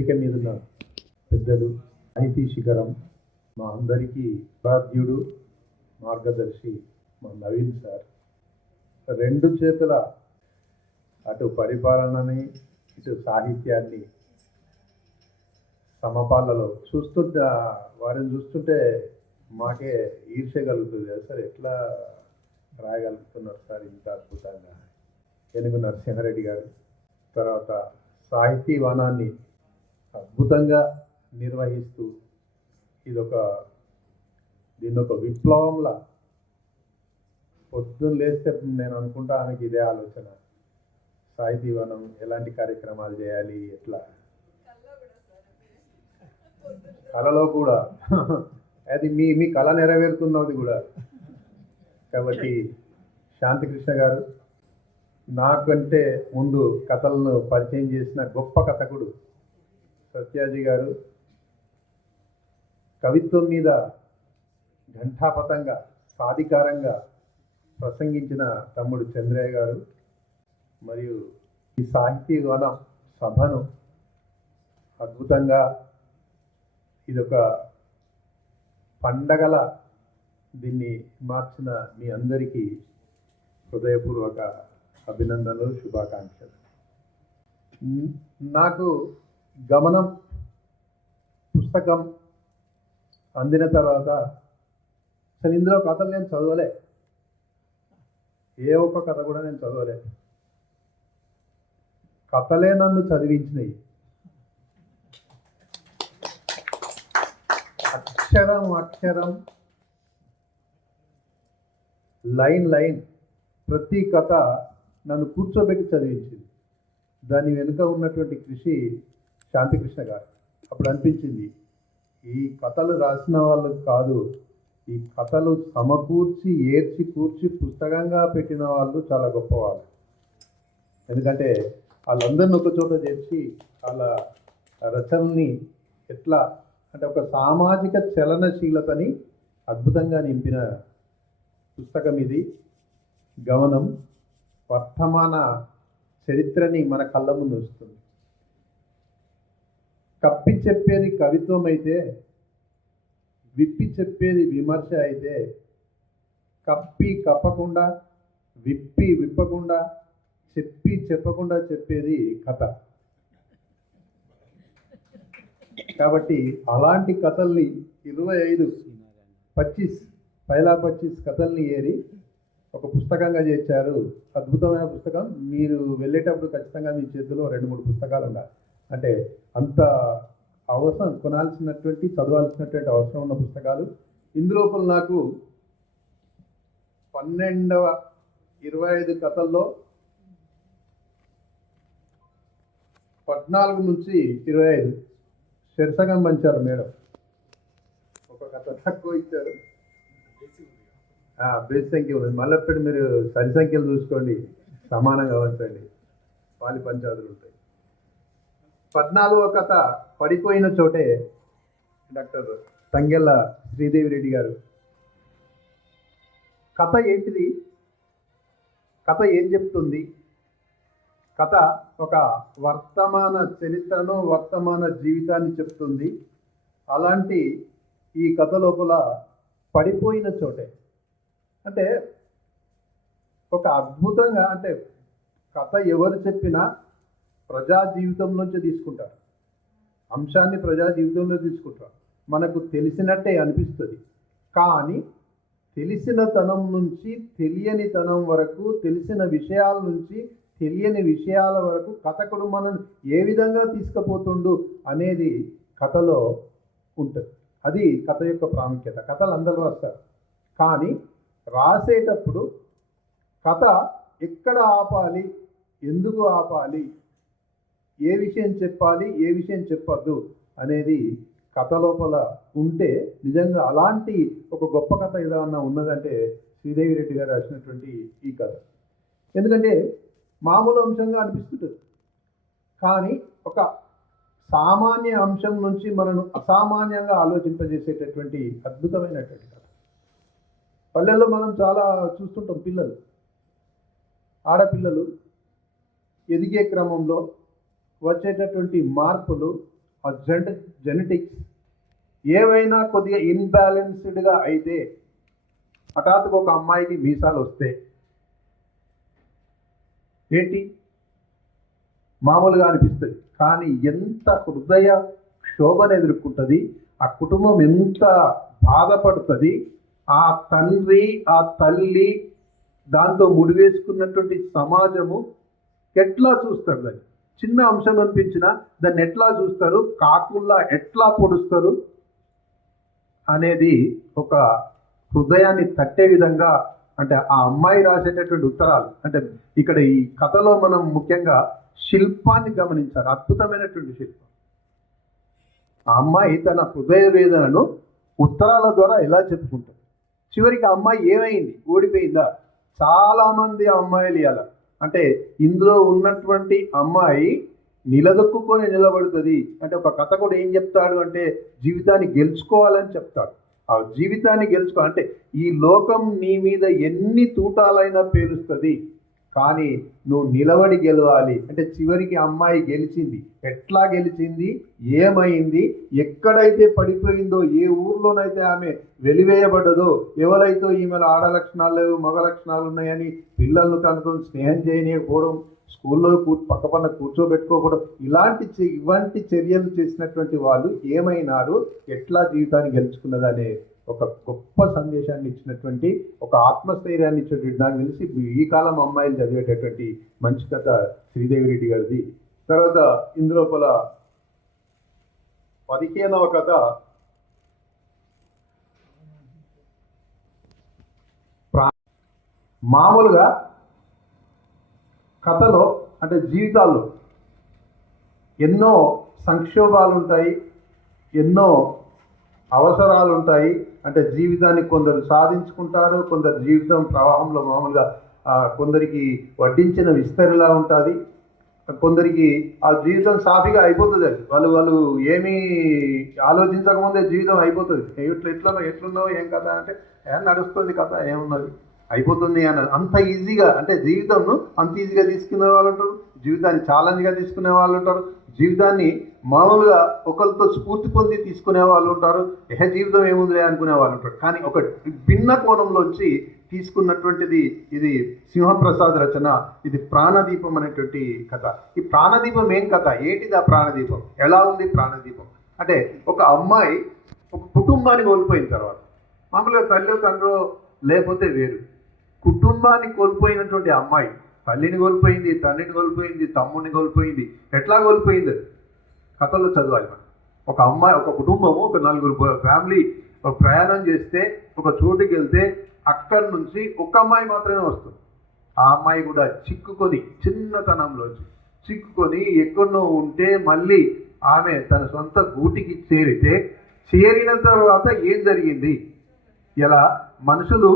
వేదిక మీద ఉన్న పెద్దలు, సాహితీ శిఖరం, మా అందరికీ ఆరాధ్యుడు, మార్గదర్శి మా నవీన్ సార్ రెండు చేతుల అటు పరిపాలనని ఇటు సాహిత్యాన్ని సమపాలలో వారిని చూస్తుంటే మాకే ఈర్ష్య కలుగుతుంది కదా సార్. ఎట్లా రాయగలుగుతున్నారు సార్ ఇంత అద్భుతంగా. ఏనుగు నరసింహారెడ్డి గారు, తర్వాత సాహితీ వనాన్ని అద్భుతంగా నిర్వహిస్తూ దీన్ని ఒక విప్లవంలా పొద్దున్న లేస్తే నేను అనుకుంటా ఆమెకి ఇదే ఆలోచన. సాహితీ వనం ఎలాంటి కార్యక్రమాలు చేయాలి, ఎట్లా కళలో కూడా అది మీ కళ నెరవేరుతున్నది కూడా. కాబట్టి శాంతికృష్ణ గారు నాకంటే ముందు కథలను పరిచయం చేసిన గొప్ప కథకుడు సత్యాజీ గారు, కవిత్వం మీద ఘంటాపథంగా సాధికారంగా ప్రసంగించిన తమ్ముడు చంద్రయ్య గారు, మరియు ఈ సాహితీ వనం సభను అద్భుతంగా ఇదొక పండగల దీన్ని మార్చిన మీ అందరికీ హృదయపూర్వక అభినందనలు, శుభాకాంక్షలు. నాకు గమనం పుస్తకం అందిన తర్వాత అసలు ఇందులో కథలు నేను చదవలే, ఏ ఒక్క కథ కూడా నేను చదవలే. కథలే నన్ను చదివించినాయి. అక్షరం అక్షరం, లైన్ లైన్ ప్రతి కథ నన్ను కూర్చోబెట్టి చదివించింది. దాని వెనుక ఉన్నటువంటి కృషి శాంతికృష్ణ గారు. అప్పుడు అనిపించింది, ఈ కథలు రాసిన వాళ్ళు కాదు, ఈ కథలు సమకూర్చి ఏర్చి కూర్చి పుస్తకంగా పెట్టిన వాళ్ళు చాలా గొప్పవాళ్ళు. ఎందుకంటే వాళ్ళందరిని ఒక చోట చేర్చి వాళ్ళ రచనల్ని ఎట్లా అంటే ఒక సామాజిక చలనశీలతని అద్భుతంగా నింపిన పుస్తకం ఇది. గమనం వర్తమాన చరిత్రని మన కళ్ళ ముందు వస్తుంది. కప్పి చెప్పేది కవిత్వం అయితే, విప్పి చెప్పేది విమర్శ అయితే, కప్పి కప్పకుండా, విప్పి విప్పకుండా, చెప్పి చెప్పకుండా చెప్పేది కథ. కాబట్టి అలాంటి కథల్ని 25 కథల్ని ఏరి ఒక పుస్తకంగా చేర్చారు. అద్భుతమైన పుస్తకం. మీరు వెళ్ళేటప్పుడు ఖచ్చితంగా మీ చేతిలో 2-3 పుస్తకాలు ఉండాలి. అంటే అంత అవసరం, కొనాల్సినటువంటి చదవాల్సినటువంటి అవసరం ఉన్న పుస్తకాలు. ఇందులోపల నాకు 25 కథల్లో 14 నుంచి 25 శీర్షకం పంచారు మేడం. ఒక కథ తక్కువ ఇచ్చారు, బేస్ సంఖ్య ఉంది. మళ్ళీ మీరు సరి సంఖ్యలు చూసుకోండి, సమానంగా ఉంచండి, పాలి పంచాదులు ఉంటాయి. 14వ కథ పడిపోయిన చోటే డాక్టర్ తంగెళ్ళ శ్రీదేవి రెడ్డి గారు. కథ ఏంటిది, కథ ఏం చెప్తుంది? కథ ఒక వర్తమాన చరిత్రను, వర్తమాన జీవితాన్ని చెప్తుంది. అలాంటి ఈ కథ లోపల పడిపోయిన చోటే అంటే ఒక అద్భుతంగా, అంటే కథ ఎవరు చెప్పినా ప్రజా జీవితం నుంచి తీసుకుంటారు, అంశాన్ని ప్రజా జీవితంలో తీసుకుంటారు. మనకు తెలిసినట్టే అనిపిస్తుంది, కానీ తెలిసిన తనం నుంచి తెలియని తనం వరకు, తెలిసిన విషయాల నుంచి తెలియని విషయాల వరకు కథకుడు మనల్ని ఏ విధంగా తీసుకుపోతుండు అనేది కథలో ఉంటుంది. అది కథ యొక్క ప్రాముఖ్యత. కథలు అందరూ రాస్తారు, కానీ రాసేటప్పుడు కథ ఎక్కడ ఆపాలి, ఎందుకు ఆపాలి, ఏ విషయం చెప్పాలి, ఏ విషయం చెప్పొద్దు అనేది కథ లోపల ఉంటే నిజంగా అలాంటి ఒక గొప్ప కథ ఏదన్నా ఉన్నదంటే శ్రీదేవి రెడ్డి గారు రాసినటువంటి ఈ కథ. ఎందుకంటే మామూలు అంశంగా అనిపిస్తుంటుంది, కానీ ఒక సామాన్య అంశం నుంచి మనను అసామాన్యంగా ఆలోచింపజేసేటటువంటి అద్భుతమైనటువంటి కథ. పల్లెల్లో మనం చాలా చూస్తుంటాం, పిల్లలు, ఆడపిల్లలు ఎదిగే క్రమంలో వచ్చేటటువంటి మార్పులు, ఆ జెనెటిక్స్ ఏవైనా కొద్దిగా ఇన్బ్యాలెన్స్డ్గా అయితే, హఠాత్తుగా ఒక అమ్మాయికి మీసాలు వస్తే ఏంటి మామూలుగా అనిపిస్తుంది, కానీ ఎంత హృదయ క్షోభను ఎదుర్కొంటుంది, ఆ కుటుంబం ఎంత బాధపడుతుంది, ఆ తండ్రి ఆ తల్లి దాంతో ముడివేసుకున్నటువంటి సమాజము ఎట్లా చూస్తారు, దాన్ని చిన్న అంశం అనిపించినా దాన్ని ఎట్లా చూస్తారు, కాకుల్లా ఎట్లా పొడుస్తారు అనేది ఒక హృదయాన్ని తట్టే విధంగా, అంటే ఆ అమ్మాయి రాసేటటువంటి ఉత్తరాలు, అంటే ఇక్కడ ఈ కథలో మనం ముఖ్యంగా శిల్పాన్ని గమనించాలి, అద్భుతమైనటువంటి శిల్పం. ఆ అమ్మాయి తన హృదయ వేదనను ఉత్తరాల ద్వారా ఎలా చెప్పుకుంటుంది. చివరికి ఆ అమ్మాయి ఏమైంది, ఓడిపోయిందా? చాలామంది అమ్మాయిలు ఇవ్వాలి, అంటే ఇందులో ఉన్నటువంటి అమ్మాయి నిలదొక్కుని నిలబడుతుంది. అంటే ఒక కథ కూడా ఏం చెప్తాడు అంటే జీవితాన్ని గెలుచుకోవాలని చెప్తాడు. ఆ జీవితాన్ని అంటే ఈ లోకం నీ మీద ఎన్ని తూటాలైనా పేలుస్తుంది, కానీ నువ్వు నిలబడి గెలవాలి. అంటే చివరికి అమ్మాయి గెలిచింది. ఎట్లా గెలిచింది, ఏమైంది, ఎక్కడైతే పడిపోయిందో, ఏ ఊర్లోనైతే ఆమె వెలివేయబడ్డదో, ఎవరైతే ఈమెలో ఆడ లక్షణాలు లేవు మగ లక్షణాలు ఉన్నాయని పిల్లలను తనతో స్నేహం చేయనియకపోవడం, స్కూల్లో పక్కపన్న కూర్చోబెట్టుకోకూడదు, ఇలాంటి చర్యలు చేసినటువంటి వాళ్ళు ఏమైనారు, ఎట్లా జీవితాన్ని గెలుచుకున్నదనే ఒక గొప్ప సందేశాన్ని ఇచ్చినటువంటి, ఒక ఆత్మస్థైర్యాన్ని ఇచ్చేటువంటి, నాకు తెలిసి ఈ కాలం అమ్మాయిలు చదివేటటువంటి మంచి కథ శ్రీదేవి రెడ్డి గారిది. తర్వాత ఇందులోపల 15వ కథ మామూలుగా కథలో అంటే జీవితాల్లో ఎన్నో సంక్షోభాలు ఉంటాయి, ఎన్నో అవసరాలు ఉంటాయి. అంటే జీవితాన్ని కొందరు సాధించుకుంటారు, కొందరు జీవితం ప్రవాహంలో మామూలుగా కొందరికి వడ్డించిన విస్తరిలా ఉంటుంది, కొందరికి ఆ జీవితం సాఫీగా అయిపోతుంది. అది వాళ్ళు ఏమీ ఆలోచించకముందే జీవితం అయిపోతుంది. ఎట్లున్నావు ఏం కదా అంటే నడుస్తుంది కథ, ఏమున్నది అయిపోతుంది అని అంత ఈజీగా, అంటే జీవితంను అంత ఈజీగా తీసుకునే వాళ్ళు ఉంటారు, జీవితాన్ని ఛాలెంజ్గా తీసుకునే వాళ్ళు ఉంటారు, జీవితాన్ని మామూలుగా ఒకరితో స్ఫూర్తి పొంది తీసుకునే వాళ్ళు ఉంటారు, జీవితం ఏముందిలే అనుకునే వాళ్ళు ఉంటారు. కానీ ఒక భిన్న కోణంలోంచి తీసుకున్నటువంటిది ఇది సింహప్రసాద్ రచన. ఇది ప్రాణదీపం అనేటువంటి కథ. ఈ ప్రాణదీపం ఏం కథ, ఏంటిది ఆ ప్రాణదీపం, ఎలా ఉంది ప్రాణదీపం అంటే, ఒక అమ్మాయి ఒక కుటుంబాన్ని కోల్పోయిన తర్వాత, మామూలుగా తల్లి తండ్రో లేకపోతే వేరు, కుటుంబాన్ని కోల్పోయినటువంటి అమ్మాయి తల్లిని కోల్పోయింది, తండ్రిని కోల్పోయింది, తమ్ముడిని కోల్పోయింది. ఎట్లా కోల్పోయింది కథలో చదవాలి మనం. ఒక అమ్మాయి, ఒక కుటుంబము, ఒక నలుగురు ఫ్యామిలీ ప్రయాణం చేస్తే ఒక చోటుకి వెళ్తే అక్కడి నుంచి ఒక అమ్మాయి మాత్రమే వస్తుంది. ఆ అమ్మాయి కూడా చిక్కుకొని, చిన్నతనంలోంచి చిక్కుకొని ఎక్కడో ఉంటే మళ్ళీ ఆమె తన సొంత గూటికి చేరిన తర్వాత ఏం జరిగింది, ఇలా మనుషులు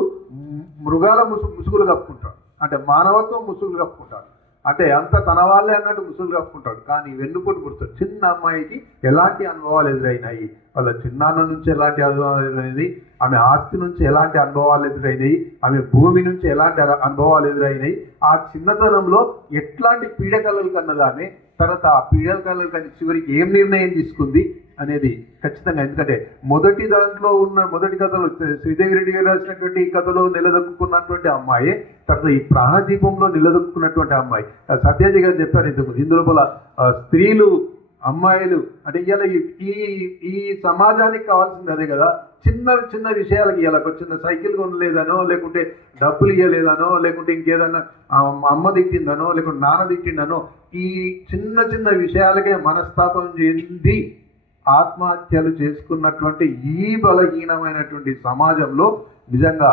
మృగాల ముసుగులు కప్పుకుంటారు, అంటే మానవత్వం ముసుగులు కప్పుకుంటారు, అంటే అంత తన వాళ్ళే అన్నట్టు ముసుగులు కప్పుకుంటాడు. కానీ వెన్నుపోటు పుడతాడు. చిన్న అమ్మాయికి ఎలాంటి అనుభవాలు ఎదురైనాయి, వాళ్ళ చిన్నాన్న నుంచి ఎలాంటి అనుభవాలు ఎదురైనాయి, ఆమె ఆస్తి నుంచి ఎలాంటి అనుభవాలు ఎదురైనాయి, ఆమె భూమి నుంచి ఎలాంటి అనుభవాలు ఎదురైనాయి, ఆ చిన్నతనంలో ఎట్లాంటి పీడకలలు కన్నది ఆమె, తర్వాత ఆ పీడకలలు కన్నా చివరికి ఏం నిర్ణయం తీసుకుంది అనేది ఖచ్చితంగా. ఎందుకంటే మొదటి కథలో శ్రీదేవి రెడ్డి గారు రాసినటువంటి ఈ కథలో నిలదొక్కున్నటువంటి అమ్మాయి, తర్వాత ఈ ప్రాణదీపంలో నిలదొక్కున్నటువంటి అమ్మాయి. సత్యాజీ గారు చెప్పారు ఇంతకుముందు, ఇందులోపల స్త్రీలు అమ్మాయిలు అంటే ఇలా ఈ సమాజానికి కావాల్సింది అదే కదా. చిన్న విషయాలకి ఇలా చిన్న సైకిల్ కొనలేదనో, లేకుంటే డబ్బులు ఇవ్వలేదనో, లేకుంటే ఇంకేదన్నా అమ్మ తిట్టిందనో, లేకుంటే నాన్న తిట్టిందనో, ఈ చిన్న విషయాలకే మనస్తాపం చెంది ఆత్మహత్యలు చేసుకున్నటువంటి ఈ బలహీనమైనటువంటి సమాజంలో నిజంగా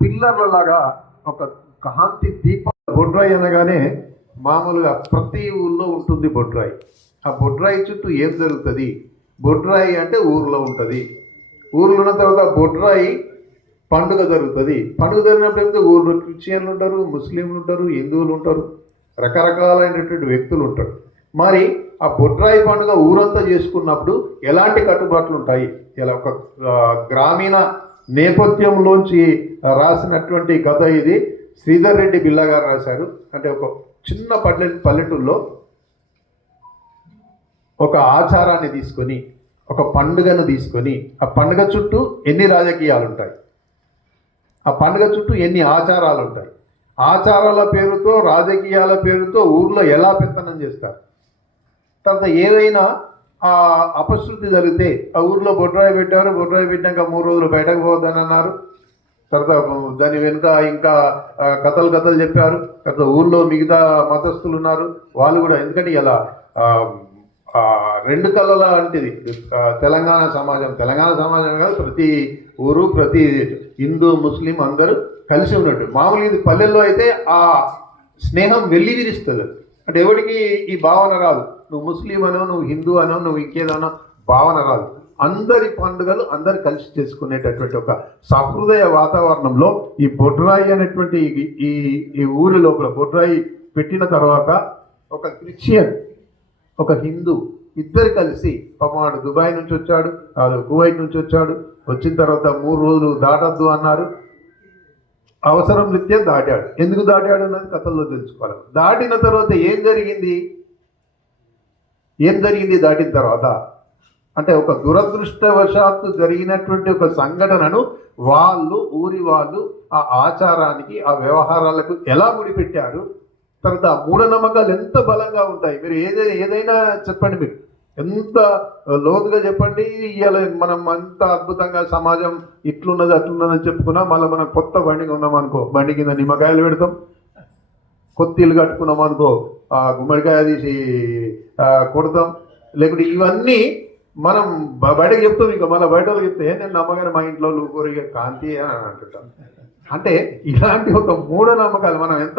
పిల్లర్లలాగా ఒక కాంతి దీపం. బొడ్రాయి అనగానే మామూలుగా ప్రతి ఊళ్ళో ఉంటుంది బొడ్రాయి. ఆ బొడ్రాయి చుట్టూ ఏం జరుగుతుంది, బొడ్రాయి అంటే ఊర్లో ఉంటుంది. ఊర్లో ఉన్న తర్వాత బొడ్రాయి పండుగ జరుగుతుంది. పండుగ జరిగినప్పుడు ఏమిటో ఊళ్ళో క్రిస్టియన్లు ఉంటారు, ముస్లింలు ఉంటారు, హిందువులు ఉంటారు, రకరకాలైనటువంటి వ్యక్తులు ఉంటారు. మరి ఆ బొడ్రాయి పండుగ ఊరంతా చేసుకున్నప్పుడు ఎలాంటి కట్టుబాట్లు ఉంటాయి, ఇలా ఒక గ్రామీణ నేపథ్యంలోంచి రాసినటువంటి కథ ఇది. శ్రీధర్ రెడ్డి బిల్లా గారు రాశారు. అంటే ఒక చిన్న పల్లెటూరులో ఒక ఆచారాన్ని తీసుకొని, ఒక పండుగను తీసుకొని, ఆ పండుగ చుట్టూ ఎన్ని రాజకీయాలు ఉంటాయి, ఆ పండుగ చుట్టూ ఎన్ని ఆచారాలు ఉంటాయి, ఆచారాల పేరుతో రాజకీయాల పేరుతో ఊర్లో ఎలా పెత్తనం చేస్తారు. తర్వాత ఏదైనా ఆ అపశృతి జరిగితే ఆ ఊర్లో బొడ్రాయి పెట్టారు, బొడ్రాయి పెట్టినాక 3 రోజులు బయటకు పోవద్దని అన్నారు. తర్వాత దాని వెనుక ఇంకా కథలు చెప్పారు. తర్వాత ఊర్లో మిగతా మతస్థులు ఉన్నారు, వాళ్ళు కూడా. ఎందుకంటే ఇలా 2 కళల లాంటిది తెలంగాణ సమాజం కాదు, ప్రతి ఊరు, ప్రతి హిందూ ముస్లిం అందరూ కలిసి ఉన్నట్టు. మామూలుగా ఇది పల్లెల్లో అయితే ఆ స్నేహం వెళ్ళి విరుస్తుంది. అంటే ఎవరికి ఈ భావన రాదు, నువ్వు ముస్లిం అనో, నువ్వు హిందూ అనో, నువ్వు ఇంకేదనో భావన రాదు. అందరి పండుగలు అందరు కలిసి చేసుకునేటటువంటి ఒక సహృదయ వాతావరణంలో ఈ బొడ్రాయి అనేటువంటి ఈ ఊరి లోపల బొడ్రాయి పెట్టిన తర్వాత ఒక క్రిస్టియన్, ఒక హిందూ ఇద్దరు కలిసి, పాపమాడు దుబాయ్ నుంచి వచ్చాడు, కువైట్ నుంచి వచ్చాడు. వచ్చిన తర్వాత 3 రోజులు దాటద్దు అన్నారు. అవసరం రీత్యా దాటాడు. ఎందుకు దాటాడు అన్నది కథల్లో తెలుసుకోవాలి. దాటిన తర్వాత ఏం జరిగింది దాటిన తర్వాత అంటే ఒక దురదృష్టవశాత్తు జరిగినటువంటి ఒక సంఘటనను ఊరి వాళ్ళు ఆ ఆచారానికి, ఆ వ్యవహారాలకు ఎలా ముడిపెట్టారు. తర్వాత మూఢనమ్మకాలు ఎంత బలంగా ఉంటాయి. మీరు ఏదైనా చెప్పండి, మీరు ఎంత లోతుగా చెప్పండి. ఇవాళ మనం అంత అద్భుతంగా సమాజం ఇట్లున్నది అట్లున్నదని చెప్పుకున్నా, మళ్ళీ మనం కొత్త బండి ఉన్నాం అనుకో, బండి కింద నిమ్మకాయలు పెడతాం. కొత్త ఇల్లు కట్టుకున్నాం అనుకో, గుమ్మడికాయ తీసి కొడతాం. లేకుంటే ఇవన్నీ మనం బయటకు చెప్తాం. ఇంకా మళ్ళీ బయట వాళ్ళు చెప్తే నేను నమ్మగానే మా ఇంట్లో ఊరిగా కాంతి అని అంటుంటాం. అంటే ఇలాంటి ఒక మూఢనమ్మకాలు మనం ఎంత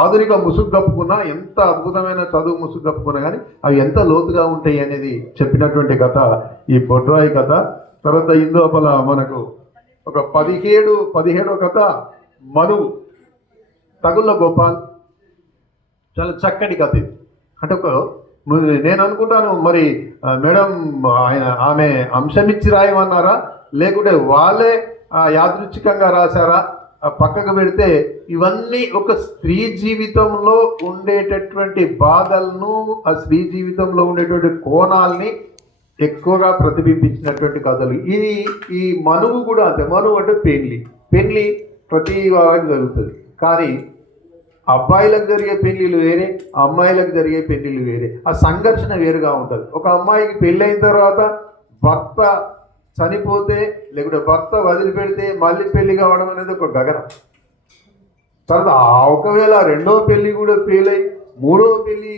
ఆధునిక ముసుగు కప్పుకున్నా, ఎంత అద్భుతమైన చదువు ముసుగు కప్పుకున్నా కానీ అవి ఎంత లోతుగా ఉంటాయి అనేది చెప్పినటువంటి కథ ఈ బొడ్రాయి కథ. తర్వాత ఇందులోపల మనకు ఒక 17వ కథ మనువు, తగుళ్ళ గోపాల్. చాలా చక్కటి కథ ఇది. అంటే నేను అనుకుంటాను, మరి మేడం ఆమె అంశమిచ్చి రాయమన్నారా, లేకుంటే వాళ్ళే యాదృచ్ఛికంగా రాశారా పక్కకు పెడితే, ఇవన్నీ ఒక స్త్రీ జీవితంలో ఉండేటటువంటి బాధలను, ఆ స్త్రీ జీవితంలో ఉండేటువంటి కోణాలని ఎక్కువగా ప్రతిబింబించినటువంటి కథలు. ఈ మనువు కూడా అంతే. మనువు అంటే పెళ్లి ప్రతి వారికి జరుగుతుంది. కానీ అబ్బాయిలకు జరిగే పెళ్ళిళ్ళు వేరే, అమ్మాయిలకు జరిగే పెళ్ళిళ్ళు వేరే. ఆ సంఘర్షణ వేరుగా ఉంటుంది. ఒక అమ్మాయికి పెళ్ళైన తర్వాత భర్త చనిపోతే, లేకుంటే భర్త వదిలిపెడితే మళ్ళీ పెళ్లి కావడం అనేది ఒక గగనం. తర్వాత ఒకవేళ 2వ పెళ్లి కూడా ఫెయిల్ అయ్యి 3వ పెళ్లి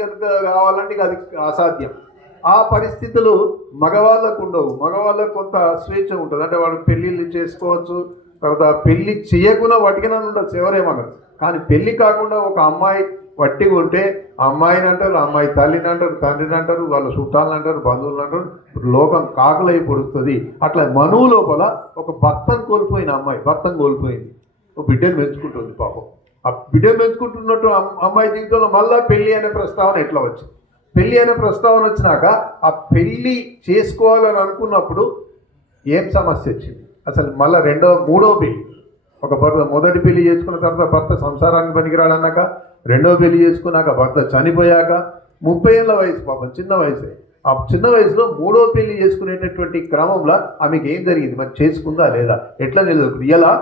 కనుక కావాలంటే అది అసాధ్యం. ఆ పరిస్థితులు మగవాళ్ళకు ఉండవు. మగవాళ్ళకు కొంత స్వేచ్ఛ ఉంటుంది. అంటే వాడు పెళ్ళిళ్ళు చేసుకోవచ్చు. తర్వాత పెళ్లి చేయకుండా వాటికైనా ఉండొచ్చు, ఎవరేమన్నారు. కానీ పెళ్లి కాకుండా ఒక అమ్మాయి వట్టిగా ఉంటే అమ్మాయిని అంటారు, అమ్మాయి తల్లిని అంటారు, తండ్రిని అంటారు, వాళ్ళ చుట్టాలను అంటారు, బంధువులను అంటారు. లోకం కాకులై పొడుస్తుంది. అట్లా మనువు లోపల ఒక భర్తను కోల్పోయిన అమ్మాయి, భర్తను కోల్పోయింది, ఒక బిడ్డను పెంచుకుంటుంది. పాపం ఆ బిడ్డను పెంచుకుంటున్నట్టు అమ్మాయి జీవితంలో మళ్ళీ పెళ్లి అనే ప్రస్తావన ఎట్లా వచ్చింది? పెళ్లి అనే ప్రస్తావన వచ్చినాక ఆ పెళ్లి చేసుకోవాలని అనుకున్నప్పుడు ఏం సమస్య వచ్చింది? అసలు మళ్ళీ 3వ పెళ్లి, ఒక భర్త మొదటి పెళ్లి చేసుకున్న తర్వాత భర్త సంసారానికి పనికిరాడన్నాక, 2వ పెళ్లి చేసుకున్నాక భర్త చనిపోయాక, 30 ఏళ్ళ వయసు, పాపం చిన్న వయసే. ఆ చిన్న వయసులో 3వ పెళ్లి చేసుకునేటటువంటి క్రమంలో ఆమెకి ఏం జరిగింది? మరి చేసుకుందా లేదా, ఎట్లా నిలదొక్కుంది? ఇలా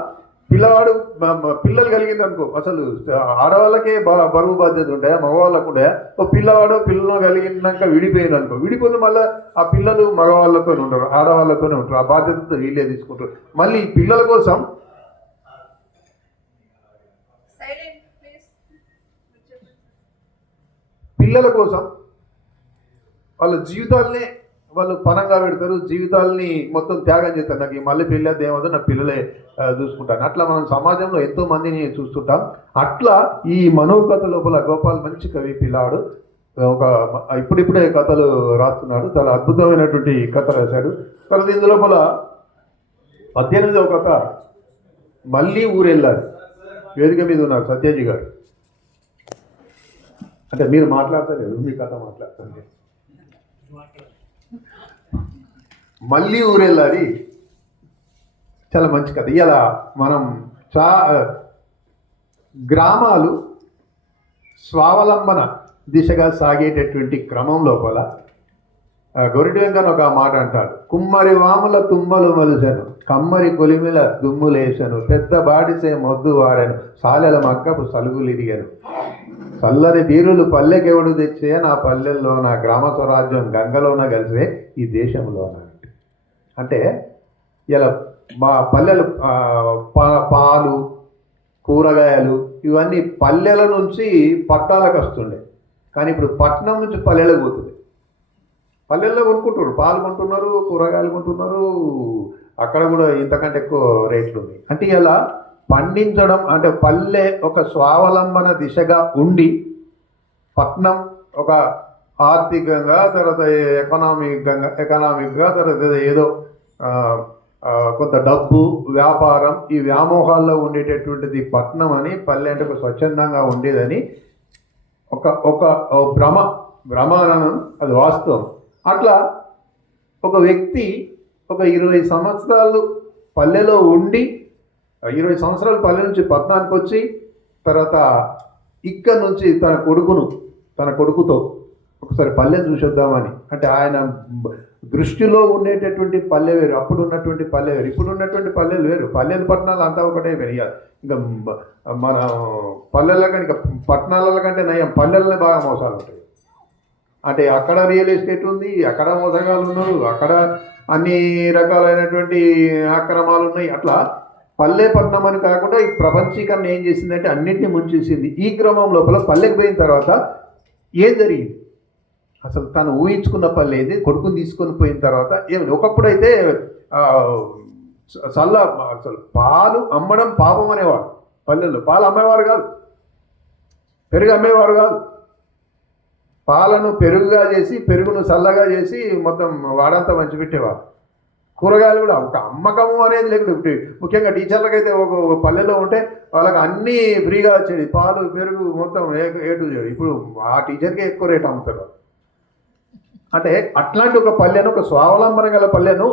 పిల్లలు కలిగింది అనుకో, అసలు ఆడవాళ్ళకే బరువు బాధ్యత ఉంటాయా, మగవాళ్ళకు ఉంటాయా? ఓ పిల్లలు కలిగినాక విడిపోయింది అనుకో, విడిపోతే మళ్ళీ ఆ పిల్లలు మగవాళ్ళతో ఉంటారు, ఆడవాళ్ళతోనే ఉంటారు. ఆ బాధ్యతతో వీళ్ళే తీసుకుంటారు. మళ్ళీ పిల్లల కోసం వాళ్ళ జీవితాలనే వాళ్ళు పనంగా పెడతారు, జీవితాలని మొత్తం త్యాగం చేస్తారు. నాకు ఈ మళ్ళీ పెళ్ళి అది ఏమవుతుందో నా పిల్లలే చూసుకుంటాను. అట్లా మనం సమాజంలో ఎంతో మందిని చూస్తుంటాం. అట్లా ఈ మనో కథ లోపల గోపాల్ మంచి కవి పిల్లాడు, ఇప్పుడిప్పుడే కథలు రాస్తున్నాడు. చాలా అద్భుతమైనటువంటి కథ రాశాడు. తర్వాత ఇందులోపల 18వ కథ మళ్ళీ ఊరెళ్ళాలి. వేదిక మీద ఉన్నారు సత్యజీ గారు. అంటే మీరు మాట్లాడతలేదు, మీ కథ మాట్లాడుతుంది. మళ్ళీ ఊరెళ్ళాలి చాలా మంచి కథ. ఇలా మనం గ్రామాలు స్వావలంబన దిశగా సాగేటటువంటి క్రమం లోపల గొరిటి వెంకన్న ఒక మాట అంటాడు, కుమ్మరి వాముల తుమ్మలు మలుసెను, కమ్మరి కొలిమిల దుమ్ములేసెను, పెద్ద బాడిసే మొద్దు వారెను, సాలెల మక్కపు సలుగులిరిగెను, చల్లని తీరులు పల్లెకెవడు తెచ్చే, నా పల్లెల్లో నా గ్రామ స్వరాజ్యం గంగలోన కలిసే ఈ దేశంలోన. అంటే ఇలా మా పల్లెలు పాలు కూరగాయలు ఇవన్నీ పల్లెల నుంచి పట్టాలకు వస్తుండే, కానీ ఇప్పుడు పట్టణం నుంచి పల్లెలకు పోతుంది. పల్లెల్లో కొనుక్కుంటున్నారు, పాలు కొంటున్నారు, కూరగాయలు కొంటున్నారు, అక్కడ కూడా ఇంతకంటే ఎక్కువ రేట్లు ఉన్నాయి. అంటే ఇలా పండించడం అంటే పల్లె ఒక స్వావలంబన దిశగా ఉండి, పట్నం ఒక ఆర్థికంగా, తర్వాత ఎకనామిక్గా తర్వాత ఏదో కొంత డబ్బు వ్యాపారం ఈ వ్యామోహాల్లో ఉండేటటువంటిది పట్నం అని, పల్లె అంటే ఒక స్వచ్ఛందంగా ఉండేదని ఒక భ్రమనం, అది వాస్తవం. అట్లా ఒక వ్యక్తి ఒక 20 సంవత్సరాలు పల్లెలో ఉండి, 20 సంవత్సరాలు పల్లె నుంచి పట్టణానికి వచ్చి, తర్వాత ఇక్కడ నుంచి తన కొడుకుతో ఒకసారి పల్లెని చూసొద్దామని, అంటే ఆయన దృష్టిలో ఉండేటటువంటి పల్లె వేరు, అప్పుడు ఉన్నటువంటి పల్లె వేరు, ఇప్పుడు ఉన్నటువంటి పల్లెలు వేరు. పల్లెలు పట్టణాలు అంతా ఒకటే పెరిగారు. ఇంకా మన పల్లెల కంటే, ఇంకా పట్టణాల కంటే నయం పల్లెలనే బాగా మోసాలు ఉంటాయి. అంటే అక్కడ రియల్ ఎస్టేట్ ఉంది, అక్కడ మోసగాళ్ళు ఉన్నారు, అక్కడ అన్ని రకాలైనటువంటి అక్రమాలు ఉన్నాయి. అట్లా పల్లె పట్టణం అని కాకుండా ఈ ప్రపంచీకరణ ఏం చేసిందంటే అన్నింటినీ ముంచేసింది. ఈ క్రమం లోపల పల్లెకి పోయిన తర్వాత ఏం జరిగింది, అసలు తను ఊహించుకున్న పల్లె ఏది, కొడుకుని తీసుకొని పోయిన తర్వాత ఏమి. ఒకప్పుడైతే అసలు పాలు అమ్మడం పాపం అనేవారు పల్లెల్లో. పాలు అమ్మేవారు కాదు, పెరుగు అమ్మేవారు కాదు. పాలను పెరుగుగా చేసి, పెరుగును చల్లగా చేసి మొత్తం వాడంతా పంచిపెట్టేవారు. కూరగాయలు కూడా ఒక అమ్మకము అనేది లేకపోతే, ముఖ్యంగా టీచర్లకైతే ఒక పల్లెలో ఉంటే వాళ్ళకి అన్నీ ఫ్రీగా వచ్చేది, పాలు పెరుగు మొత్తం ఏ టు జెడ్. ఇప్పుడు ఆ టీచర్కే ఎక్కువ రేట్ అమ్ముతారు. అంటే అట్లాంటి ఒక పల్లెను, ఒక స్వావలంబన గల పల్లెను,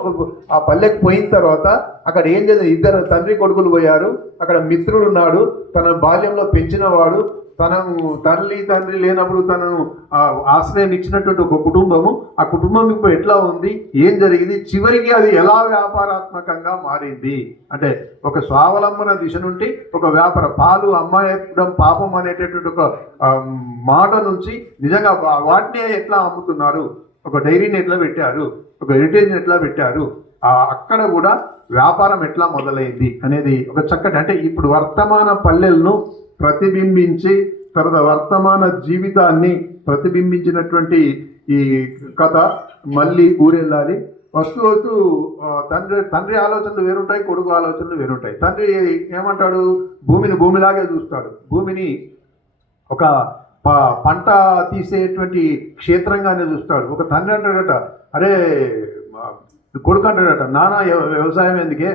ఆ పల్లెకి పోయిన తర్వాత అక్కడ ఏం చేయాలి, ఇద్దరు తండ్రి కొడుకులు పోయారు. అక్కడ మిత్రుడు ఉన్నాడు, తన బాల్యంలో పెంచినవాడు, తండ్రి లేనప్పుడు తనను ఆశ్రయం ఇచ్చినటువంటి ఒక కుటుంబము. ఆ కుటుంబం ఇప్పుడు ఎట్లా ఉంది, ఏం జరిగింది, చివరికి అది ఎలా వ్యాపారాత్మకంగా మారింది అంటే ఒక స్వావలంబన దిశ నుండి ఒక వ్యాపార, పాలు అమ్మడం పాపం అనేటటువంటి ఒక మాట నుంచి నిజంగా వాటిని ఎట్లా అమ్ముతున్నారు, ఒక డైరీని ఎట్లా పెట్టారు, ఒక హెరిటేజ్ని ఎట్లా పెట్టారు, అక్కడ కూడా వ్యాపారం ఎట్లా మొదలైంది అనేది ఒక చక్కటి, అంటే ఇప్పుడు వర్తమాన పల్లెలను ప్రతిబింబించి తర్వాత వర్తమాన జీవితాన్ని ప్రతిబింబించినటువంటి ఈ కథ. మళ్ళీ ఊరెళ్ళాలి. వస్తూ తండ్రి ఆలోచనలు వేరుంటాయి, కొడుకు ఆలోచనలు వేరుంటాయి. తండ్రి ఏమంటాడు, భూమిని భూమిలాగే చూస్తాడు, భూమిని ఒక పంట తీసేటువంటి క్షేత్రంగానే చూస్తాడు. ఒక తండ్రి అంటాడట, అరే కొడుకు అంటాడట, నాన్న వ్యవసాయం ఎందుకే,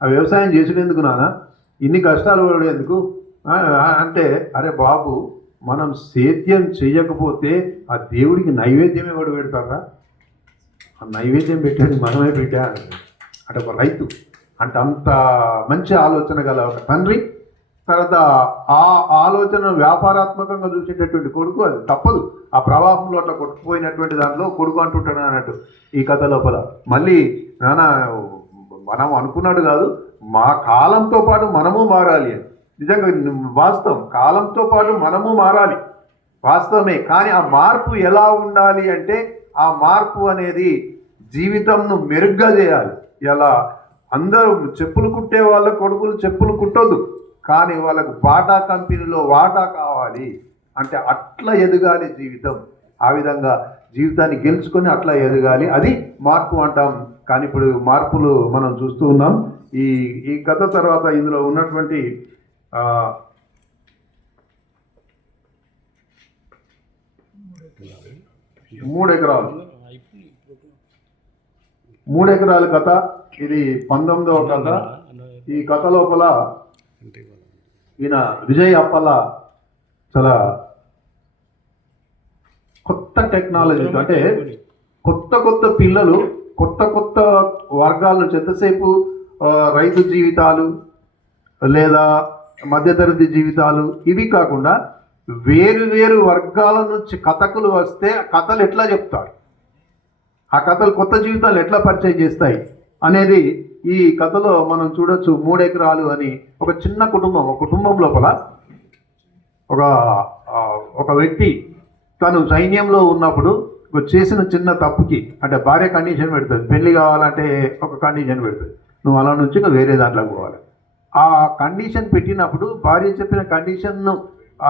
ఆ వ్యవసాయం చేసుడెందుకు నాన్న, ఇన్ని కష్టాలు పడేందుకు అంటే, అరే బాబు మనం సేద్యం చేయకపోతే ఆ దేవుడికి నైవేద్యం ఎవడు పెడతారా, ఆ నైవేద్యం పెట్టేది మనమే పెట్టాడు. అంటే ఒక రైతు అంటే అంత మంచి ఆలోచన గల ఒక తండ్రి, తర్వాత ఆ ఆలోచన వ్యాపారాత్మకంగా చూసేటటువంటి కొడుకు. అది తప్పదు, ఆ ప్రవాహంలో అట్లా కొట్టుకుపోయినటువంటి దాంట్లో కొడుకు అంటుంటాడు అన్నట్టు ఈ కథ లోపల. మళ్ళీ నాన్న మనం అనుకున్నాడు కాదు, మా కాలంతో పాటు మనము మారాలి అని. నిజంగా వాస్తవం, కాలంతో పాటు మనము మారాలి వాస్తవమే. కానీ ఆ మార్పు ఎలా ఉండాలి అంటే, ఆ మార్పు అనేది జీవితంను మెరుగ్గా చేయాలి. ఎలా అందరూ చెప్పులు కుట్టే వాళ్ళ కొడుకులు చెప్పులు కుట్టొద్దు, కానీ వాళ్ళకు బాటా కంపెనీలో వాటా కావాలి అంటే అట్లా ఎదగాలి జీవితం. ఆ విధంగా జీవితాన్ని గెలుచుకొని అట్లా ఎదగాలి, అది మార్పు అంటాం. కానీ ఇప్పుడు మార్పులు మనం చూస్తూ ఉన్నాం. ఈ కథ తర్వాత ఇందులో ఉన్నటువంటి 3 ఎకరాల కథ. ఇది 19వ కథ. ఈ కథ లోపల ఈయన విజయ్ అప్పల చాలా కొత్త టెక్నాలజీ, అంటే కొత్త పిల్లలు, కొత్త వర్గాల నుంచి, ఎంతసేపు రైతు జీవితాలు లేదా మధ్యతరగతి జీవితాలు ఇవి కాకుండా వేరు వేరు వర్గాల నుంచి కథకులు వస్తే ఆ కథలు ఎట్లా చెప్తారు, ఆ కథలు కొత్త జీవితాలు ఎట్లా పరిచయం చేస్తాయి అనేది ఈ కథలో మనం చూడొచ్చు. 3 ఎకరాలు అని ఒక చిన్న కుటుంబం, ఒక కుటుంబం లోపల ఒక వ్యక్తి తను సైన్యంలో ఉన్నప్పుడు చేసిన చిన్న తప్పుకి, అంటే భార్య కండిషన్ పెడుతుంది, పెళ్లి కావాలంటే ఒక కండిషన్ పెడుతుంది, నువ్వు అలా నుంచి వేరే దాంట్లోకి పోవాలి. ఆ కండిషన్ పెట్టినప్పుడు భార్య చెప్పిన కండిషన్ను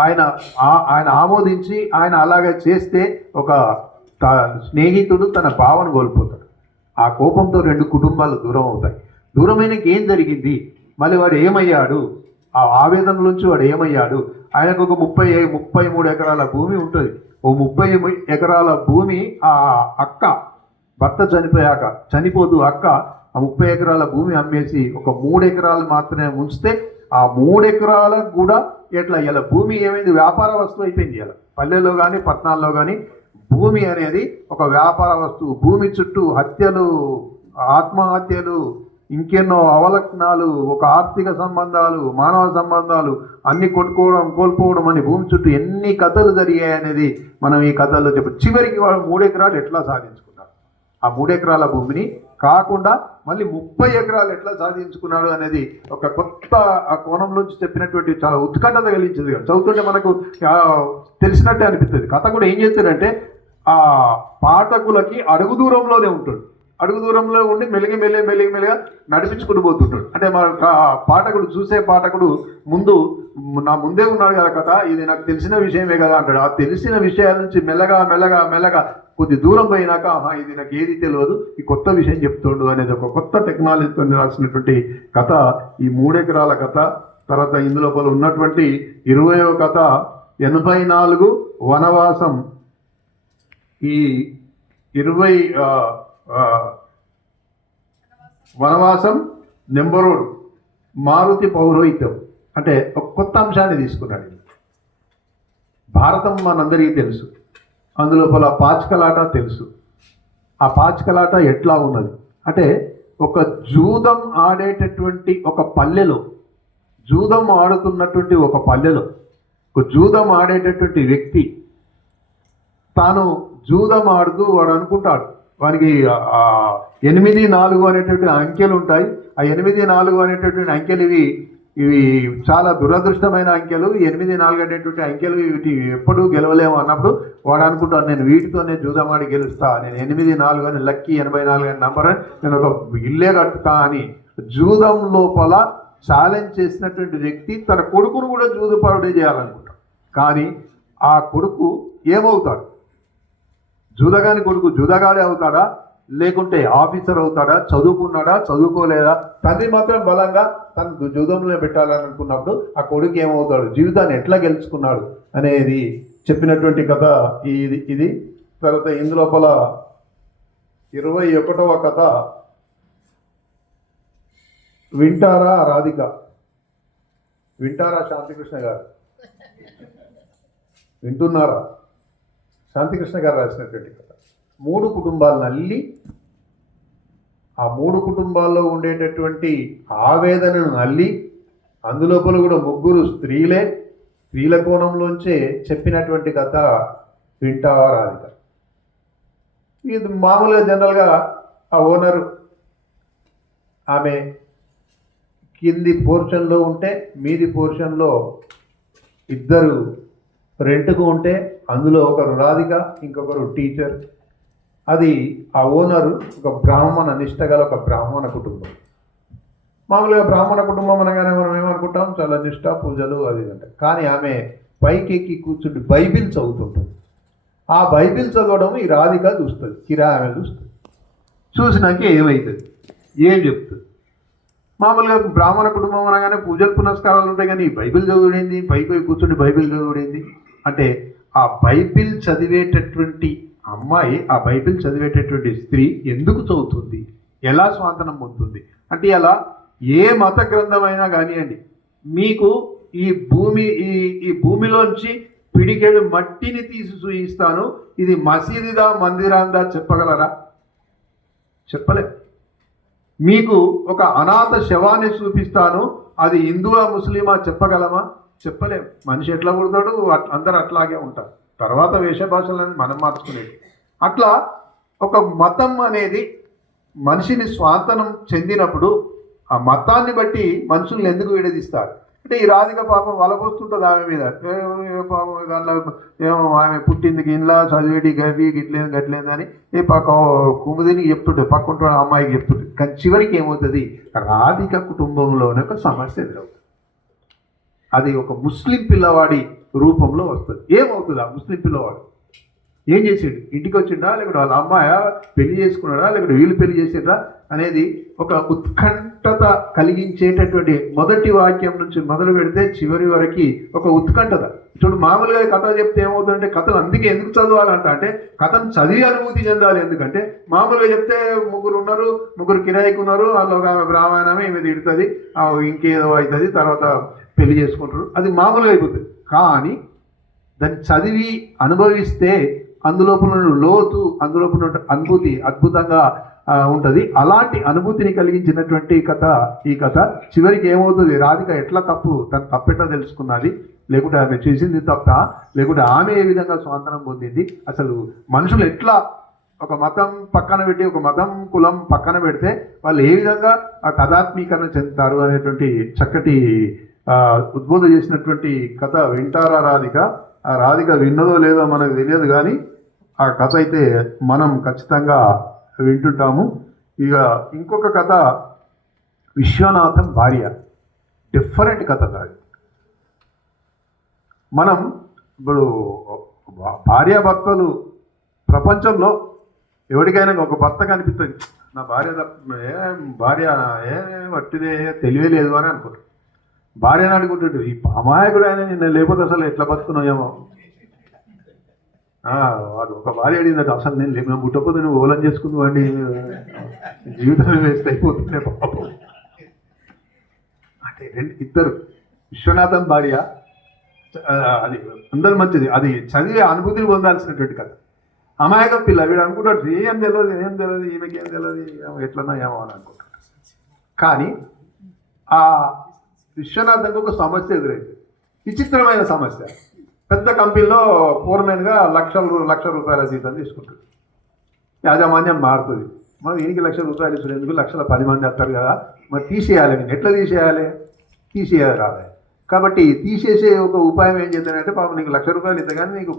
ఆయన ఆమోదించి ఆయన అలాగే చేస్తే ఒక స్నేహితుడు తన భావన కోల్పోతాడు. ఆ కోపంతో 2 కుటుంబాలు దూరం అవుతాయి. దూరమైనకి ఏం జరిగింది, మళ్ళీ వాడు ఏమయ్యాడు, ఆ ఆవేదన నుంచి వాడు ఏమయ్యాడు. ఆయనకు ఒక 33 ఎకరాల భూమి ఉంటుంది. ఓ 30 ఎకరాల భూమి ఆ అక్క భర్త చనిపోతూ అక్క ఆ 30 ఎకరాల భూమి అమ్మేసి ఒక 3 ఎకరాలు మాత్రమే ఉంచితే ఆ 3 ఎకరాలకు కూడా ఇలా భూమి ఏమైంది, వ్యాపార వస్తువు అయిపోయింది. ఇలా పల్లెల్లో కానీ పట్టణాల్లో కానీ భూమి అనేది ఒక వ్యాపార వస్తువు. భూమి చుట్టూ హత్యలు, ఆత్మహత్యలు, ఇంకెన్నో అవలక్షణాలు, ఒక ఆర్థిక సంబంధాలు, మానవ సంబంధాలు అన్ని కోల్పోవడం అని భూమి చుట్టూ ఎన్ని కథలు జరిగాయి అనేది మనం ఈ కథల్లో చివరికి వాడు 3 ఎకరాలు ఎట్లా సాధించుకున్నాడు, ఆ 3 ఎకరాల భూమిని కాకుండా మళ్ళీ 30 ఎకరాలు ఎట్లా సాధించుకున్నాడు అనేది ఒక కొత్త ఆ కోణం నుంచి చెప్పినటువంటి చాలా ఉత్కంఠత కలిగించింది. చదువుతుంటే మనకు తెలిసినట్టే అనిపిస్తుంది. కథ కూడా ఏం చేస్తాడంటే ఆ పాఠకులకి అడుగు దూరంలోనే ఉంటుంది. అడుగు దూరంలో ఉండి మెల్లిగా నడిపించుకుంటూ పోతుంటాడు. అంటే మన పాఠకుడు చూసే పాఠకుడు నా ముందే ఉన్నాడు కదా కథ, ఇది నాకు తెలిసిన విషయమే కదా అంటాడు. ఆ తెలిసిన విషయాల నుంచి మెల్లగా కొద్ది దూరం పోయినాక ఇది నాకు ఏది తెలియదు, ఈ కొత్త విషయం చెప్తుండు అనేది ఒక కొత్త టెక్నాలజీతో రాసినటువంటి కథ ఈ 3 ఎకరాల కథ. తర్వాత ఇందులో ఉన్నటువంటి 20వ కథ 84 వనవాసం. ఈ 20 వనవాసం నెంబరోడు మారుతి పౌరోహిత్యం అంటే ఒక కొత్త అంశాన్ని తీసుకున్నాడు. భారతం మనందరికీ తెలుసు, అందులోపల పాచికలాట తెలుసు. ఆ పాచికలాట ఎట్లా ఉన్నది అంటే ఒక జూదం ఆడేటటువంటి ఒక పల్లెలో, జూదం ఆడుతున్నటువంటి ఒక పల్లెలో ఒక జూదం ఆడేటటువంటి వ్యక్తి తాను జూదం ఆడుతూ వాడు అనుకుంటాడు వానికి 8-4 అనేటువంటి అంకెలు ఉంటాయి. ఆ 8-4 అనేటటువంటి అంకెలు ఇవి చాలా దురదృష్టమైన అంకెలు. 8-4 అనేటువంటి అంకెలు వీటి ఎప్పుడూ గెలవలేము అన్నప్పుడు వాడు అనుకుంటాను నేను వీటితోనే జూదమాడి గెలుస్తా, నేను 8-4 అని లక్కీ 84 అని నంబర్ అని నేను ఒక ఇల్లే కట్టుతా అని జూదం లోపల ఛాలెంజ్ చేసినటువంటి వ్యక్తి తన కొడుకును కూడా జూదపరుడే చేయాలనుకుంటాడు. కానీ ఆ కొడుకు ఏమవుతాడు, జూదగాని కొడుకు జూదగాడే అవుతాడా, లేకుంటే ఆఫీసర్ అవుతాడా, చదువుకున్నాడా, చదువుకోలేదా? తండ్రి మాత్రం బలంగా తను జూదంలో పెట్టాలనుకున్నప్పుడు ఆ కొడుకు ఏమవుతాడు, జీవితాన్ని ఎట్లా గెలుచుకున్నాడు అనేది చెప్పినటువంటి కథ ఇది. తర్వాత ఇందులోపల 21వ కథ వింటారా రాధిక. వింటారా శాంతికృష్ణ గారు, వింటున్నారా? శాంతికృష్ణ గారు రాసినటువంటి కథ. 3 కుటుంబాలను అల్లి ఆ 3 కుటుంబాల్లో ఉండేటటువంటి ఆవేదనను అల్లి అందులోపల కూడా 3 స్త్రీల కోణంలోంచే చెప్పినటువంటి కథ వింటావా రాధిక. ఇది మామూలుగా జనరల్గా ఆ ఓనరు ఆమె కింది పోర్షన్లో ఉంటే మీది పోర్షన్లో ఇద్దరు రెంట్కు ఉంటే అందులో ఒకరు రాధిక ఇంకొకరు టీచర్. అది ఆ ఓనరు ఒక బ్రాహ్మణ నిష్ట గల ఒక బ్రాహ్మణ కుటుంబం. మామూలుగా బ్రాహ్మణ కుటుంబం అనగానే మనం ఏమనుకుంటాం, చాలా నిష్ఠ పూజలు అది అంటే. కానీ ఆమె పైకెక్కి కూర్చుండి బైబిల్ చదువుతుంటుంది. ఆ బైబిల్ చదవడం ఈ రాధిక చూస్తుంది, ఆమె చూస్తుంది. చూసినాక ఏమవుతుంది, ఏం చెప్తుంది? మామూలుగా బ్రాహ్మణ కుటుంబం అనగానే పూజలు పునస్కారాలు ఉంటాయి, కానీ బైబిల్ చదువుడేంది, పైకి కూర్చుండి బైబిల్ చదువుడేంది అంటే ఆ బైబిల్ చదివేటటువంటి అమ్మాయి, ఆ బైబిల్ చదివేటటువంటి స్త్రీ ఎందుకు చదువుతుంది, ఎలా స్వాతంత్రం పొందుతుంది అంటే అలా ఏ మత గ్రంథమైనా కానివ్వండి, మీకు ఈ భూమిలోంచి పిడికెడు మట్టిని తీసి చూయిస్తాను, ఇది మసీదుదా మందిరాందా చెప్పగలరా? చెప్పలే. మీకు ఒక అనాథ శవాన్ని చూపిస్తాను, అది హిందువా ముస్లిమా చెప్పగలమా? చెప్పలేం. మనిషి ఎట్లా పుడతాడు అందరు అట్లాగే ఉంటారు. తర్వాత వేష భాషలను మనం మార్చుకునేది. అట్లా ఒక మతం అనేది మనిషిని స్వాతంత్రం చెందినప్పుడు ఆ మతాన్ని బట్టి మనుషుల్ని ఎందుకు విడదీస్తారు అంటే ఈ రాధిక పాపం వలపోస్తుంటుంది ఆమె మీద. పాపం దాంట్లో ఏమో ఆమె పుట్టింది గిన్నెలా చదివేటి గవి గిట్లేదు గట్లేదని ఏ పక్క కుముదిని చెప్తుంటే పక్కుంటున్న అమ్మాయికి చెప్తుంటే. కానీ చివరికి ఏమవుతుంది, రాధిక కుటుంబంలోనే ఒక సమస్య ఎదురవుతుంది. అది ఒక ముస్లిం పిల్లవాడి రూపంలో వస్తుంది. ఏమవుతుంది, ఆ ముస్లిం పిల్లవాడు ఏం చేసాడు, ఇంటికి వచ్చిండా లేకపోతే వాళ్ళ అమ్మాయ పెళ్లి చేసుకున్నాడా లేకపోతే వీళ్ళు పెళ్లి చేసిండ్రా అనేది ఒక ఉత్కంఠత కలిగించేటటువంటి మొదటి వాక్యం నుంచి మొదలు పెడితే చివరి వరకు ఒక ఉత్కంఠత. చూడు, మామూలుగా కథ చెప్తే ఏమవుతుందంటే, కథలు అందుకే ఎందుకు చదవాలంట అంటే కథను చదివి అనుభూతి చెందాలి. ఎందుకంటే మామూలుగా చెప్తే ముగ్గురు ఉన్నారు, ముగ్గురు కిరాయికి ఉన్నారు, వాళ్ళు ఒక ఆమె బ్రాహ్మణమే ఈమె తిడుతుంది, ఇంకేదో అవుతుంది, తర్వాత పెళ్లి చేసుకుంటారు, అది మామూలుగా అయిపోతుంది. కానీ దాన్ని చదివి అనుభవిస్తే అందులోపల లోతు, అందులోపల అనుభూతి అద్భుతంగా ఉంటుంది. అలాంటి అనుభూతిని కలిగించినటువంటి కథ ఈ కథ. చివరికి ఏమవుతుంది, రాధిక ఎట్లా తన తప్పెట్లా తెలుసుకున్నది, లేకుంటే ఆమె చేసింది తప్ప, లేకుంటే ఆమె ఏ విధంగా స్వాతంత్రం పొందింది, అసలు మనుషులు ఎట్లా ఒక మతం పక్కన పెట్టి ఒక మతం కులం పక్కన పెడితే వాళ్ళు ఏ విధంగా ఆ కథాత్మీకరణ చెందుతారు అనేటువంటి చక్కటి ఉద్బోధ చేసినటువంటి కథ. వింటారా రాధిక? ఆ రాధిక విన్నదో లేదో మనకు తెలియదు, కానీ ఆ కథ అయితే మనం ఖచ్చితంగా వింటుంటాము. ఇక ఇంకొక కథ విశ్వనాథం భార్య. డిఫరెంట్ కథ కాదు. మనం ఇప్పుడు భార్యాభర్తలు ప్రపంచంలో ఎవరికైనా ఒక భర్త కనిపిస్తుంది, నా భార్య వట్టిదే తెలివే లేదు అని అనుకుంటారు. భార్యను అడుగుంటుంటారు, ఈ అమాయకుడు ఆయన నేను లేకపోతే అసలు ఎట్లా బతుకున్నాయేమో. వాడు ఒక భార్య అడిగిందట, అసలు నేను లేపు పుట్టకపోతే నువ్వు ఓలం చేసుకుంది వాడిని జీవితం వేస్ట్ అయిపోతుందే పాపం అంటే. ఇద్దరు విశ్వనాథం భార్య, అది అందరు మంచిది, అది చదివే అనుభూతిని పొందాల్సినటువంటి కథ. అమాయక పిల్ల, వీడు అనుకుంటాడు ఏం తెలియదు ఈమెకి ఏం తెలియదు, ఎట్లన్నా ఏమో అని అనుకుంటాడు. కానీ ఆ విశ్వనాథంకి ఒక సమస్య ఎదురైంది, విచిత్రమైన సమస్య. పెద్ద కంపెనీలో ఫోర్మెన్గా లక్ష రూపాయల జీతం తీసుకుంటుంది. యాజమాన్యం మారుతుంది. మరి ఈయనకి ₹1,00,000 ఇస్తుంది, ఎందుకు 10 మంది వస్తారు కదా, మరి తీసేయాలి. ఎట్లా తీసేయాలి రాలే. కాబట్టి తీసేసే ఒక ఉపాయం ఏం చేద్దానంటే, పాపం నీకు ₹1,00,000 ఇద్దా కానీ నీకు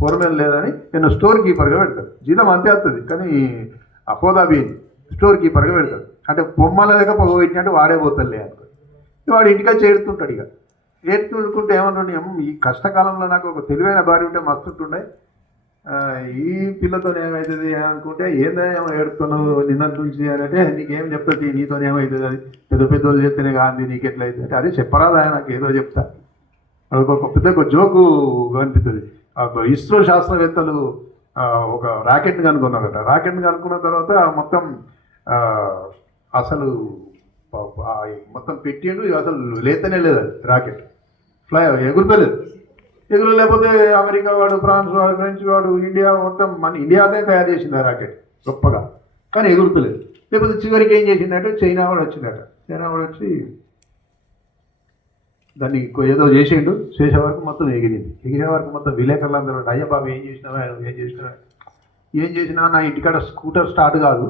ఫోర్మెన్ లేదని నేను స్టోర్ కీపర్గా పెడతాను. జీతం అంతే వస్తుంది కానీ అపోదాబి స్టోర్ కీపర్గా పెడతాడు. అంటే పొమ్మల లేక పొగ పెట్టినట్టు వాడే పోతాడులే అనుకో. వాడు ఇంటికా చేరుతుంటాడు. ఇక ఏడుతుంటే ఏమన్నా, ఈ కష్టకాలంలో నాకు ఒక తెలివైన భార్య ఉంటే మస్తుంటుండే, ఈ పిల్లతో ఏమవుతుంది అనుకుంటే, ఏమో ఏడుతున్నావు నిన్నటి నుంచి అని అంటే, నీకేం చెప్తుంది, నీతో ఏమవుతుంది, అది పెద్దోళ్ళు చెప్తేనే కాదు నీకు ఎట్లా అవుతుంది అంటే, అదే చెప్పరాదా నాకు ఏదో చెప్తా. ఒక పెద్ద జోకు అనిపిస్తుంది. ఇస్రో శాస్త్రవేత్తలు ఒక రాకెట్ని కనుక్కున్నారట. రాకెట్ని కనుక్కున్న తర్వాత మొత్తం అసలు మొత్తం పెట్టిండు, అసలు లేతనే లేదు అది రాకెట్, ఎగురుతలేదు. లేకపోతే అమెరికా వాడు, ఫ్రాన్స్ వాడు, ఫ్రెంచ్ వాడు, ఇండియా మొత్తం మన ఇండియానే తయారు చేసింది ఆ రాకెట్ గొప్పగా, కానీ ఎగురుతలేదు. లేకపోతే చివరికి ఏం చేసిందంటే చైనా వాడు వచ్చిందట. చైనా వాడు వచ్చి దాన్ని ఏదో చేసిండు, చేసే వరకు మొత్తం ఎగిరే వరకు మొత్తం విలేకరులు అందరూ అయ్యా బాబు ఏం చేసినా నా ఇంటికాడ స్కూటర్ స్టార్ట్ కాదు,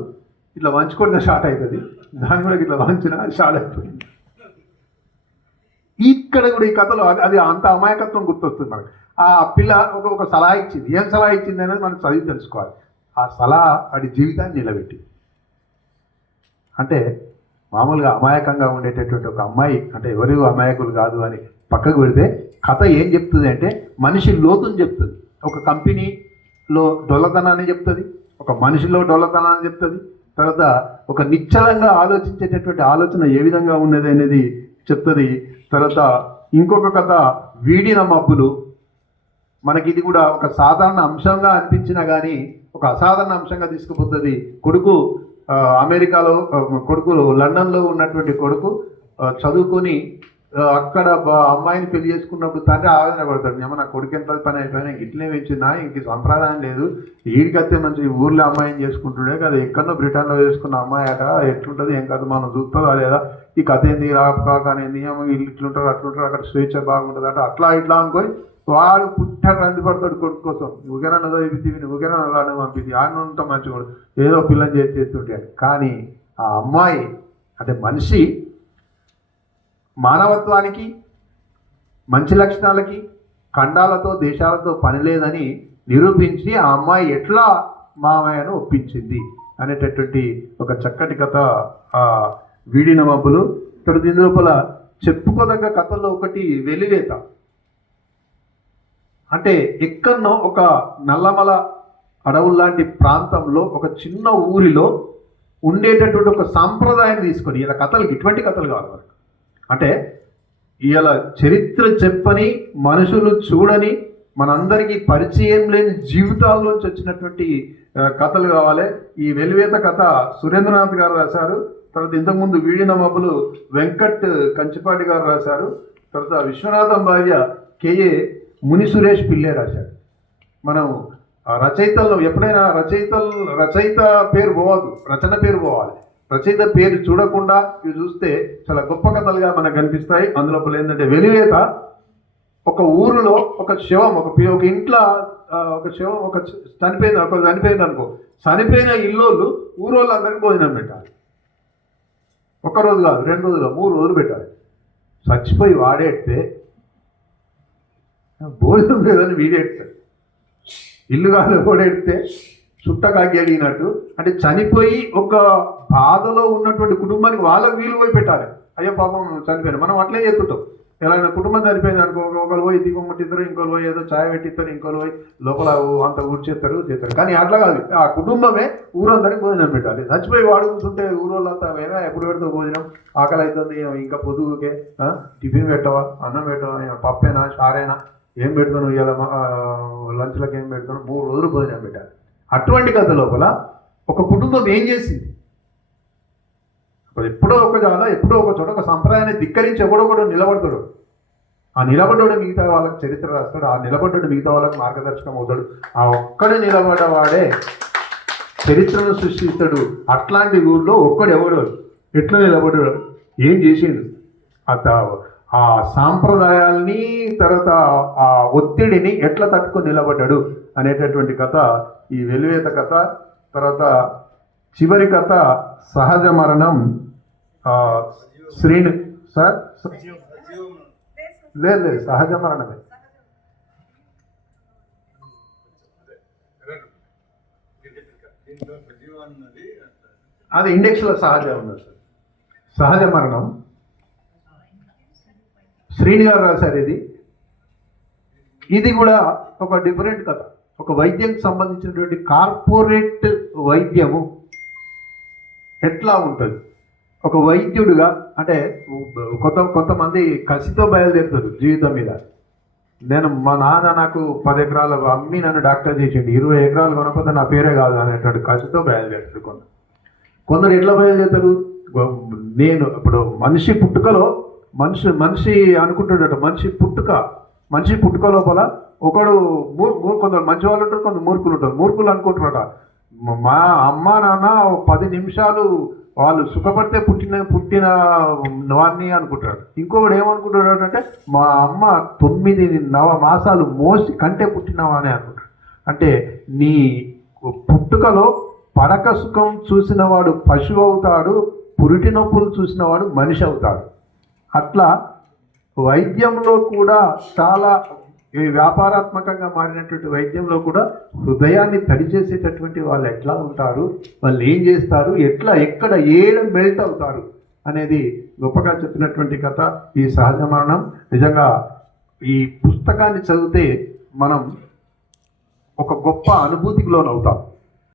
ఇట్లా వంచుకుంటే స్టార్ట్ అవుతుంది, దాన్ని కూడా ఇట్లా వంచినా స్టార్ట్ అయిపోయింది. ఇక్కడ కూడా ఈ కథలో అది అంత అమాయకత్వం గుర్తొస్తుంది మనకి. ఆ పిల్ల ఒక సలహా ఇచ్చింది. ఏం సలహా ఇచ్చింది అనేది మనం చదివి తెలుసుకోవాలి. ఆ సలహా వాడి జీవితాన్ని నిలబెట్టి, అంటే మామూలుగా అమాయకంగా ఉండేటటువంటి ఒక అమ్మాయి, అంటే ఎవరు అమాయకులు కాదు అని పక్కకు పెడితే, కథ ఏం చెప్తుంది అంటే మనిషి లోతుని చెప్తుంది. ఒక కంపెనీలో డొల్లతనాన్ని చెప్తుంది, ఒక మనిషిలో డొల్లతనాన్ని చెప్తుంది, తర్వాత ఒక నిశ్చలంగా ఆలోచించేటటువంటి ఆలోచన ఏ విధంగా ఉన్నది అనేది చెప్తుంది. తర్వాత ఇంకొక కథ వీడిన మబ్బులు. మనకి ఇది కూడా ఒక సాధారణ అంశంగా అనిపించినా కానీ ఒక అసాధారణ అంశంగా తీసుకుపోతుంది. కొడుకు లండన్లో ఉన్నటువంటి కొడుకు చదువుకొని అక్కడ అమ్మాయిని పెళ్లి చేసుకున్నప్పుడు తండ్రి ఆవేదన పడతాడు, ఏమో నా కొడుకు ఎంత పని అయిపోయినా ఇట్లనే పెంచినా ఇంక సంప్రదాయం లేదు, ఈడికైతే మంచి ఊర్లో అమ్మాయిని చేసుకుంటుండే కదా, ఎక్కడో బ్రిటన్లో చేసుకున్న అమ్మాయి అట ఎట్లుంటుంది ఏం కథ మనం చూస్తుందా లేదా, ఈ కథ ఏంది రాకానేది వీళ్ళు ఇట్లుంటారు అట్లుంటారు అక్కడ స్వేచ్ఛ బాగుంటుంది అట అట్లా ఇట్లా అనుకొని వాడు పుట్టాడు రందిపడతాడు కొడుకు కోసం, ఊకేనా చదివింది ఊకేనా అలానే పంపింది ఆయన ఉంటా మంచిగా ఏదో పిల్లని చేస్తుంటాడు. కానీ ఆ అమ్మాయి అంటే మనిషి మానవత్వానికి మంచి లక్షణాలకి ఖండాలతో దేశాలతో పని లేదని నిరూపించి ఆ అమ్మాయి ఎట్లా మామయ్యను ఒప్పించింది అనేటటువంటి ఒక చక్కటి కథ ఆ వీడిన మబ్బులు. ఇక్కడ దీని లోపల చెప్పుకోదగ్గ కథల్లో ఒకటి వెలివేత. అంటే ఎక్కడనో ఒక నల్లమల అడవుల్లాంటి ప్రాంతంలో ఒక చిన్న ఊరిలో ఉండేటటువంటి ఒక సాంప్రదాయాన్ని తీసుకొని ఇలా కథలు ఇటువంటి కథలు కావాలి. అంటే ఇలా చరిత్ర చెప్పని మనుషులు చూడని మనందరికీ పరిచయం లేని జీవితాల్లోంచి వచ్చినటువంటి కథలు కావాలి. ఈ వెలివేత కథ సురేంద్రనాథ్ గారు రాశారు. తర్వాత ఇంతకుముందు వీడిన మబ్బులు వెంకట్ కంచిపాటి గారు రాశారు. తర్వాత విశ్వనాథం భార్య కేఏ ముని సురేష్ పిల్లే రాశాడు. మనం రచయితల్లో ఎప్పుడైనా రచయిత పేరు పోవద్దు, రచన పేరు పోవాలి. రచయిత పేరు చూడకుండా ఇవి చూస్తే చాలా గొప్ప కథలుగా మనకు కనిపిస్తాయి. అందులో ఏంటంటే వెలివేత ఒక ఊరిలో ఒక శవం ఒక ఇంట్లో ఒక శవం చనిపోయింది అనుకో, చనిపోయిన ఇల్లోళ్ళు ఊరోళ్ళు అందరికీ భోజనం పెట్టాలి. ఒక్కరోజు కాదు 2 రోజులు 3 రోజులు పెట్టాలి. చచ్చిపోయి వాడేస్తే భోజనం లేదని వీడేస్తాడు, ఇల్లు కాదు ఓడేస్తే చుట్టకాకి అడిగినట్టు. అంటే చనిపోయి ఒక బాధలో ఉన్నటువంటి కుటుంబానికి వాళ్ళకి వీలు పోయి పెట్టాలి. అయ్యో పాపం చనిపోయారు, మనం అట్లే చేస్తుంటాం. ఎలా కుటుంబం చనిపోయింది అనుకో, ఒకరు పోయి దీపం ముట్టిస్తారు, ఇంకోరు పోయి ఏదో ఛాయ్ పెట్టిస్తారు, ఇంకోరు పోయి లోపల అంత ఊడ్చేస్తారు చేస్తారు. కానీ అట్లా కాదు, ఆ కుటుంబమే ఊరందరికీ భోజనం పెట్టాలి. చచ్చిపోయి వాడు కూర్చుంటే ఊరోళ్ళంతా ఏమో ఎప్పుడు పెడతావు భోజనం, ఆకలి అవుతుంది ఇంకా పొద్దుకే టిఫిన్ పెట్టవా, అన్నం పెట్టవా, పప్పేనా చారేనా ఏం పెడతాను, ఇలా లంచ్లకు ఏం పెడతాను, 3 రోజులు భోజనం పెట్టాలి. అటువంటి కథ లోపల ఒక కుటుంబం ఏం చేసింది, ఎప్పుడో ఒక చోట ఒక సంప్రదాయాన్ని ధిక్కరించి ఎవడొకడు నిలబడతాడు. ఆ నిలబడ్డాడు మిగతా వాళ్ళకి చరిత్ర రాస్తాడు, ఆ నిలబడ్డాడు మిగతా వాళ్ళకి మార్గదర్శకం అవుతాడు. ఆ ఒక్కడే నిలబడ్డవాడే చరిత్రను సృష్టిస్తాడు. అట్లాంటి ఊళ్ళో ఒక్కడెవడు ఎట్లా నిలబడ్డాడు, ఏం చేసిండు, ఆ సాంప్రదాయాల్ని తర్వాత ఆ ఒత్తిడిని ఎట్లా తట్టుకొని నిలబడ్డాడు అనేటటువంటి కథ ఈ వెలివేత కథ. తర్వాత చివరి కథ సహజ మరణం. శ్రీని సార్ లేదు సహజ మరణమే. అది ఇండెక్స్లో సహజ ఉన్నది సార్. సహజ మరణం శ్రీని గారు రాశారు. ఇది కూడా ఒక డిఫరెంట్ కథ. ఒక వైద్యంకి సంబంధించినటువంటి కార్పొరేట్ వైద్యము ఎట్లా ఉంటుంది, ఒక వైద్యుడిగా అంటే కొంతమంది కసితో బయలుదేరుతారు జీవితం మీద. మా నాన్న నాకు 10 ఎకరాలు అమ్మి నన్ను డాక్టర్ చేసిండు, 20 ఎకరాలు కొనకపోతే నా పేరే కాదు అనేటువంటి కసితో బయలుదేరుతారు. కొందరు ఎట్లా బయలుదేరుతారు, నేను ఇప్పుడు మనిషి పుట్టుకలో మనిషి అనుకుంటున్నట్టు మనిషి పుట్టుక లోపల ఒకడు కొందరు మంచి వాళ్ళు ఉంటారు, కొందరు మూర్ఖులు ఉంటారు. మూర్ఖులు అనుకుంటున్నారట మా అమ్మ నాన్న 10 నిమిషాలు వాళ్ళు సుఖపడితే పుట్టిన వాన్ని అనుకుంటాడు. ఇంకొకడు ఏమనుకుంటున్నాడు అంటే మా అమ్మ 9 మాసాలు మోసి కంటే పుట్టినవానే అనుకుంటాడు. అంటే నీ పుట్టుకలో పడక సుఖం చూసినవాడు పశువు అవుతాడు, పురిటి నొప్పులు చూసినవాడు మనిషి అవుతాడు. అట్లా వైద్యంలో కూడా చాలా వ్యాపారాత్మకంగా మారినటువంటి వైద్యంలో కూడా హృదయాన్ని తడిచేసేటటువంటి వాళ్ళు ఎట్లా ఉంటారు, వాళ్ళు ఏం చేస్తారు, ఎక్కడ మెల్ట్ అవుతారు అనేది గొప్పగా చెప్పినటువంటి కథ ఈ సహజ మరణం. నిజంగా ఈ పుస్తకాన్ని చదివితే మనం ఒక గొప్ప అనుభూతికి లోనవుతాం.